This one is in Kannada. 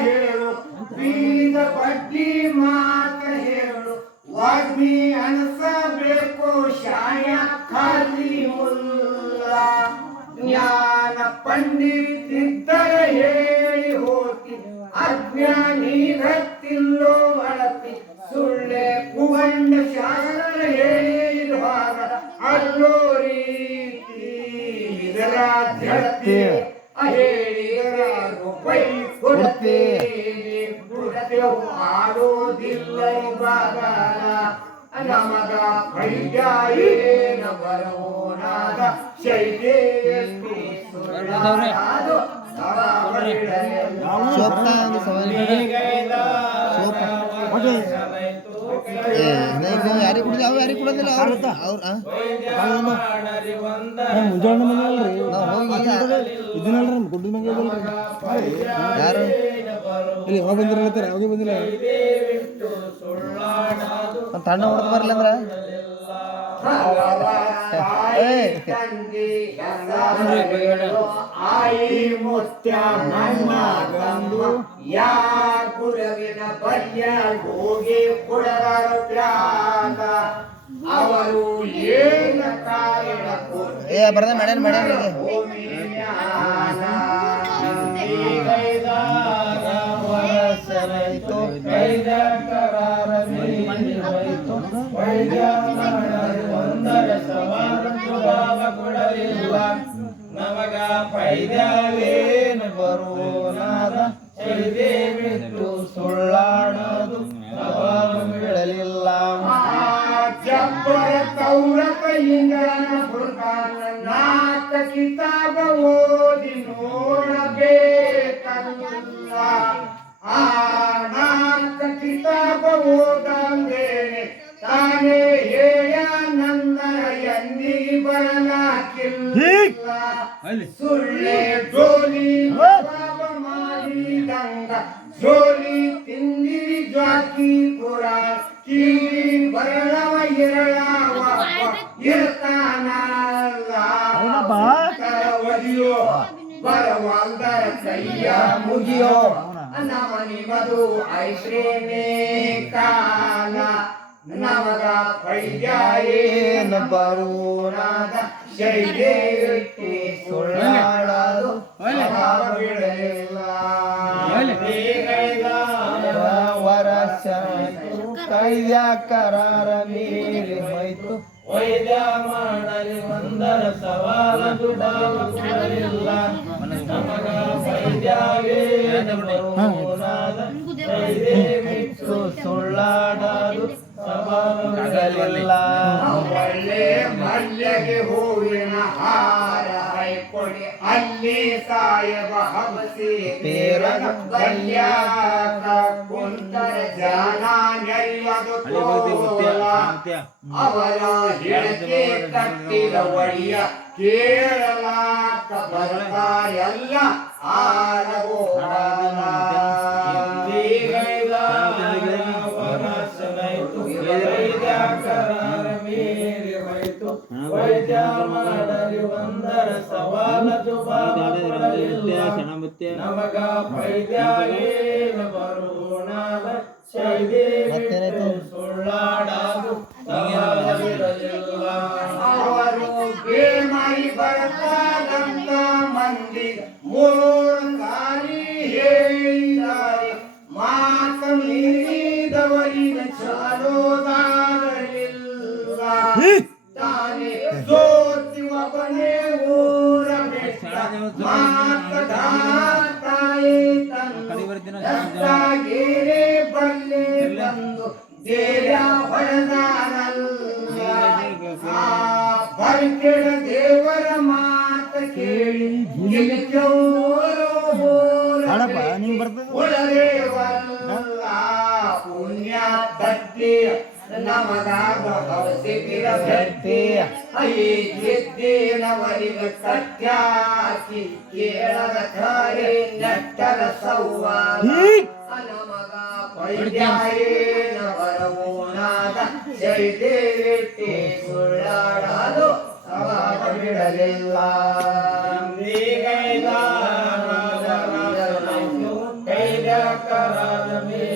ಹೇಳು ಬೀದ ಬಡ್ಡಿ ಮಾತ ಹೇಳು ವಾಗ್ಮಿ ಅನಸಬೇಕು ಶಾಯ ಖಾಲಿ ಮುಲ್ಲ ಜ್ಞಾನ ಪಂಡಿತಿದ್ದರ ಹೇಳಿ ಹೋತಿ ಅಜ್ಞಾನಿ ರತ್ತಿಲ್ಲೋ ಅಳತಿ ಸುಳ್ಳೆ ಕುವಂಡ ಶಾಸ್ತ್ರ ಹೇಳಿರುವಾಗ ಅಲ್ಲೋ ರೀತಿ ಇದರ ಜಡತೆ ಹೇಳಿದರ ರೂಪಾಯಿ ಕೊಡುತ್ತೇನೆ ಕೊಡುತ್ತೇವು ಆಡೋದಿಲ್ಲ ಇವಾಗ ನಮಗ ಕೈಗಾಯೇನ ಬರೋನಾದ ಶೈಲೇ ಯಾರಿಗೆ ಕುಡಿದ ಅವು ಯಾರಿಗೆ ಕೊಡೋದಿಲ್ಲ ಮುಂಜಾನೆ ಮಂದಿ ಅಲ್ರಿ ಇದನ್ನಲ್ರಿ ಗುಡ್ಡದ ಮಂದಿ ಅದಲ್ರಿ ಯಾರು ಇಲ್ಲಿ ಯಾವಾಗ ಬಂದಿರ ಹೇಳ್ತಾರೆ ಯಾವಾಗ ಬಂದಿಲ್ಲ ತಣ್ಣ ಹೊಡೆದು ಬರಲ್ಲ ಅಂದ್ರೆ ಆಯಿ ಮುತ್ಯ ಮಣ್ಣಾಗಂದು ಯಾ ಗುರುವಿನ ಬಲ್ಯ ಹೋಗಿ ಕುಡದಾರ ಪ್ಯಾದ ಅವರು ಏನ ಕಾರಣ ಬರ್ದ ಮಾಡ್ಯಾನ ನಮಗ ಪೈದ್ಯಾವೇನು ಬರೋನಾದ ಬಿಟ್ಟು ಸುಳ್ಳಾಡೋದು ಬಿಡಲಿಲ್ಲ ಜಬ್ಬರ ಕೌರಕ ಇಂಗನ ಬುರ್ಕಾನ ನಾಕ ಕಿತಾಬ ಓದಿ ನೋಡಬೇಕಲ್ಲ ಆ ನಾಕ ಕಿತಾಬ ಓದಂದೇನೆ ತಾನೇ ಹೇಳ ನಂದರ ಎಂದಿಗೆ ಬರಲಾಕಿಲ್ಲ ಸುಳ್ಳೆ ಜೋಲಿ ಮಾಡಿದಂಗ ಜೋಲಿ ತಿಂದಿರಿ ಜ್ವಾಕಿ ಪುರ ಕೀರಿ ಬರಳವ ಎರಳವ ಇರ್ತಾನಲ್ಲ ಒದಿಯೋ ಬರವಾಲ್ದರ ಕೈಯ ಮುಗಿಯೋ ನಮನಿ ಮಧು ಐಶ್ರೇನೇ ಕಾಲ ನಮಗ ಪೈದ್ಯಾಯೇನ ಬರೋನಾದ ಶೈಲೇ ಸುಳ್ಳಾಡೋದು ಬಿಡಲಿಲ್ಲ ವರಸ ಕೈದ್ಯ ಕರಾರ ಮೀರಿ ಹೋಯ್ತು ವೈದ್ಯ ಮಾಡಲಿ ಒಂದರ ಸವಾಲ ದುಡಲಿಲ್ಲ ನಮಗ ಪೈದ್ಯಾಯೇನ ಬರೋನಾದ ಶೈಲೇ ಬಿಟ್ಟು ಸುಳ್ಳಾಡೋದು ಸವಾಲಿಲ್ಲ ಒಳ್ಳೆ ಮಲ್ಯಗೆ ಹೂವಿನ ಹಾರ ಕೊಡಿ ಅಲ್ಲಿ ಸಾಯಬ ಹಬಸಿ ಪೇರನ ಬಲ್ಯಾಕ ಕುಂತರ ಜಾನ ನೆಲ್ಲದು ತೋಲ ಅವರ ಹಿಡಕೆ ಕಟ್ಟಿದ ಒಳಿಯ ಕೇಳಲಾಕ ಬರ್ತಾರೆಲ್ಲ ಆರಗೋಳ ವೈದ್ಯ ಮಾಡಲಿ ಒಂದರ ಸವಾಲ ನಮಗ ಪೈದ್ಯಾವೇನು ಬರೋಣಾದ ಶೈಲೇ ಸುಳ್ಳಾಡದು ಅವರು ಬೇಮೈ ಬರ್ತಾದಂತ ಮಂದಿ ಮೂರು ಸಾರಿ ಹೇಳಿದ್ದಾರೆ ಮಾತ ಮೀರಿದವರಿಗೆ ಚಾಲೋದಾಗಲಿಲ್ಲ ತಾನೇ ಸೋತಿವನೇ ಊರ ಬೆಟ್ಟ ಮಾತದಾತಾಯಿ ತನ್ನಗೇರೆ ಬಲ್ಲೆ ಬಂದು ದೇವ ಹೊಡೆದಾನಲ್ಲ ಬರ್ಕೆಡ ದೇವರ ಮಾತ ಕೇಳಿ ಒಳದೇವಲ್ಲ ಪುಣ್ಯ ತಟ್ಟಿ ನಮದಾಗ ಹವಸಿರ ಭಕ್ತಿ ಐ ಗೆದ್ದೇನವರಿಗ ಸತ್ಯಾಕಿ ಕೇಳದ ಖರೆ ನಟ್ಟರ ಸೌವಾದ ನಮಗ ಪೈದ್ಯಾಯೇನ ಬರವೋನಾದ ಜೈದೇವಿಟ್ಟೆ ಸುಳ್ಳಾಡಲು ಸವಾದ ಬಿಡಲಿಲ್ಲ ಕೈದ ಕರದಮಿ